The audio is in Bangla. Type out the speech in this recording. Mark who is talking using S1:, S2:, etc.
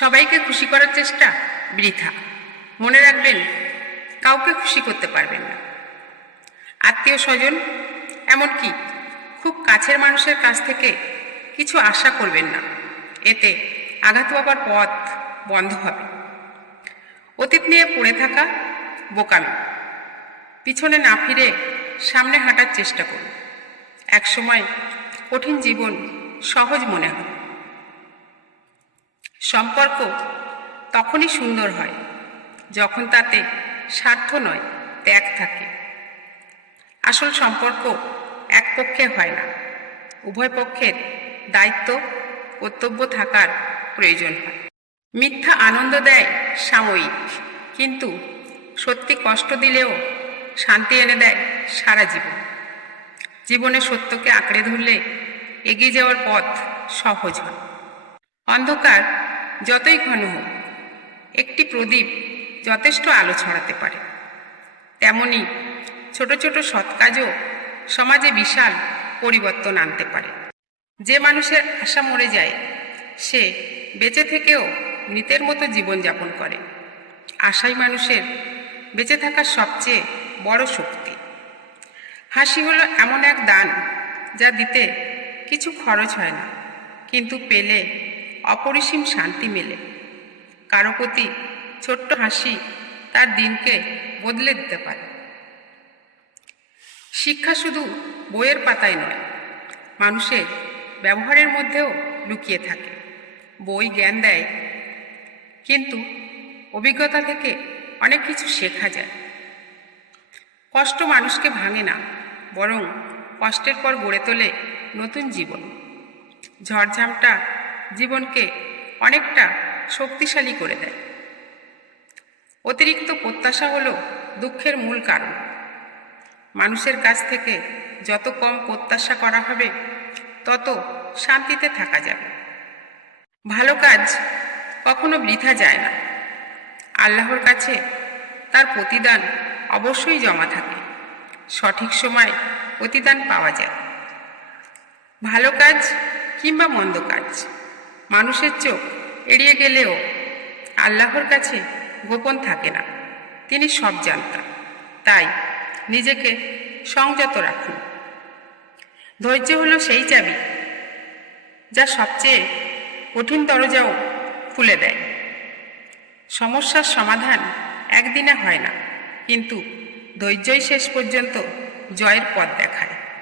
S1: সবাইকে খুশি করার চেষ্টা বৃথা। মনে রাখবেন, কাউকে খুশি করতে পারবেন না। আত্মীয় স্বজন, এমনকি খুব কাছের মানুষের কাছ থেকে কিছু আশা করবেন না। এতে আঘাত পাবার পথ বন্ধ হবে। অতীত নিয়ে পড়ে থাকা বোকামি। পিছনে না ফিরে সামনে হাঁটার চেষ্টা করুন। একসময় কঠিন জীবন সহজ মনে হয় সম্পর্ক তখনই সুন্দর হয়, যখন তাতে স্বার্থ নয়, ত্যাগ থাকে। আসল সম্পর্ক এক পক্ষে হয় না, উভয় পক্ষের দায়িত্ব, কর্তব্য থাকার প্রয়োজন হয়। মিথ্যা আনন্দ দেয় সাময়িক, কিন্তু সত্যি কষ্ট দিলেও শান্তি এনে দেয় সারা জীবন। জীবনে সত্যকে আঁকড়ে ধরলে এগিয়ে যাওয়ার পথ সহজ হয়। অন্ধকার যতই ঘন হোক, একটি প্রদীপ যথেষ্ট আলো ছড়াতে পারে। তেমনি ছোট ছোট সৎ কাজও সমাজে বিশাল পরিবর্তন আনতে পারে। যে মানুষের আশা মরে যায়, সে বেঁচে থেকেও মৃতের মতো জীবনযাপন করে। আশাই মানুষের বেঁচে থাকার সবচেয়ে বড় শক্তি। হাসি হলো এমন এক দান যা দিতে কিছু খরচ হয় না, কিন্তু পেলে অপরিসীম শান্তি মেলে। কারও প্রতি ছোট্ট হাসি তার দিনকে বদলে দিতে পারে। শিক্ষা শুধু বইয়ের পাতায় নয়, মানুষের ব্যবহারের মধ্যেও লুকিয়ে থাকে। বই জ্ঞান দেয়, কিন্তু অভিজ্ঞতা থেকে অনেক কিছু শেখা যায়। কষ্ট মানুষকে ভাঙে না, বরং কষ্টের পর গড়ে তোলে নতুন জীবন। ঝড়ঝামটা জীবনকে অনেকটা শক্তিশালী করে দেয়। অতিরিক্ত প্রত্যাশা হলো দুঃখের মূল কারণ। মানুষের কাছ থেকে যত কম প্রত্যাশা করা হবে, তত শান্তিতে থাকা যাবে। ভালো কাজ কখনো বৃথা যায় না। আল্লাহর কাছে তার প্রতিদান অবশ্যই জমা থাকে। সঠিক সময় প্রতিদান পাওয়া যায়। ভালো কাজ কিংবা মন্দ কাজ। মানুষের চোখ এড়িয়ে গেলেও আল্লাহর কাছে গোপন থাকে না। তিনি সব জানতাম। তাই নিজেকে সংযত রাখুন। ধৈর্য হলো সেই চাবি যা সবচেয়ে কঠিন দরজাও খুলে দেয়। সমস্যার সমাধান একদিনে হয় না, কিন্তু ধৈর্যই শেষ পর্যন্ত জয়ের পথ দেখায়।